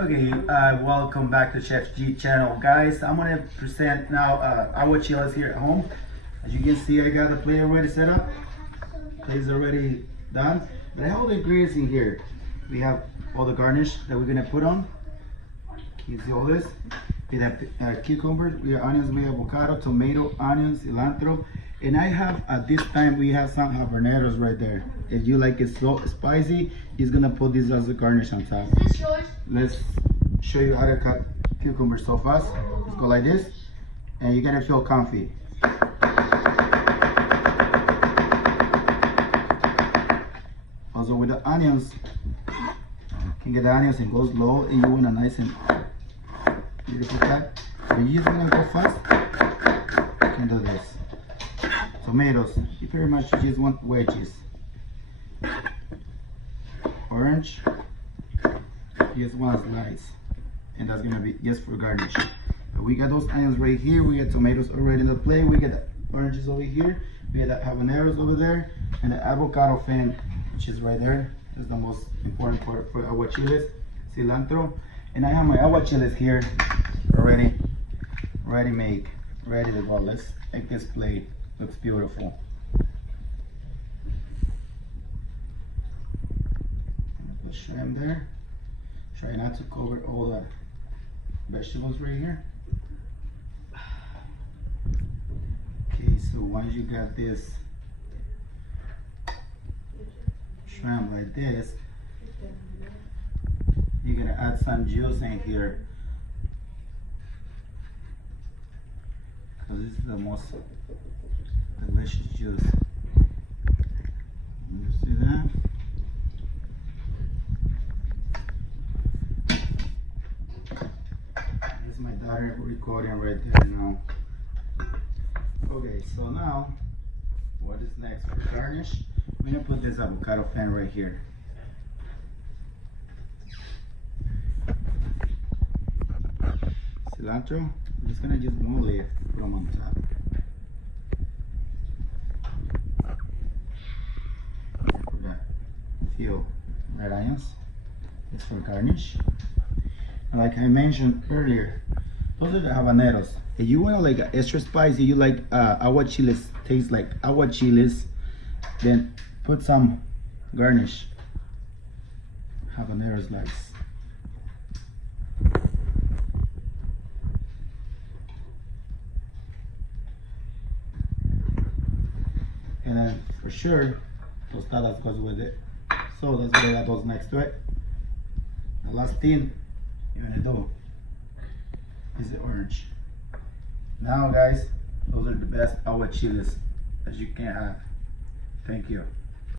Okay, welcome back to Chef G channel, guys. I'm gonna present now aguachiles here at home. As you can see, I got the plate already set up. Plate is already done. But I have all the ingredients in here. We have all the garnish that we're gonna put on. Can you see all this? We have cucumbers, we have onions, we have avocado, tomato, onions, cilantro, and I have at this time we have some habaneros right there. If you like it so spicy, he's gonna put this as a garnish on top. Is this yours? Let's show you how to cut cucumbers so fast. Let's go like this, and you're gonna feel comfy. Also with the onions, you can get the onions and go slow, and you want a nice and beautiful cut. But you're just gonna go fast, you can do this. Tomatoes, you pretty much just want wedges. Orange, just one slice, and that's gonna be just for garnish. But we got those onions right here, we got tomatoes already in the plate, we got the oranges over here, we got the habaneros over there, and the avocado fan, which is right there. This is the most important part for aguachiles, cilantro. And I have my aguachiles here already, ready made, ready to go. Let's make this plate. Looks beautiful. Put shrimp there. Try not to cover all the vegetables right here. Okay, so once you got this shrimp like this, you're gonna add some juice in here, because this is the most delicious juice. You see that? This is my daughter recording right there now. Okay, so now what is next for garnish? I'm gonna put this avocado fan right here. Cilantro, I'm just gonna just mostly put them on top. Put a few red onions, just for garnish. Like I mentioned earlier, those are the habaneros. If you want like extra spicy, you like aguachiles, taste like aguachiles, then put some garnish, habanero slice. And then for sure, tostadas goes with it. So that's what I got those next to it. The last thing you're gonna do is the orange. Now guys, those are the best aguachiles that you can have. Thank you.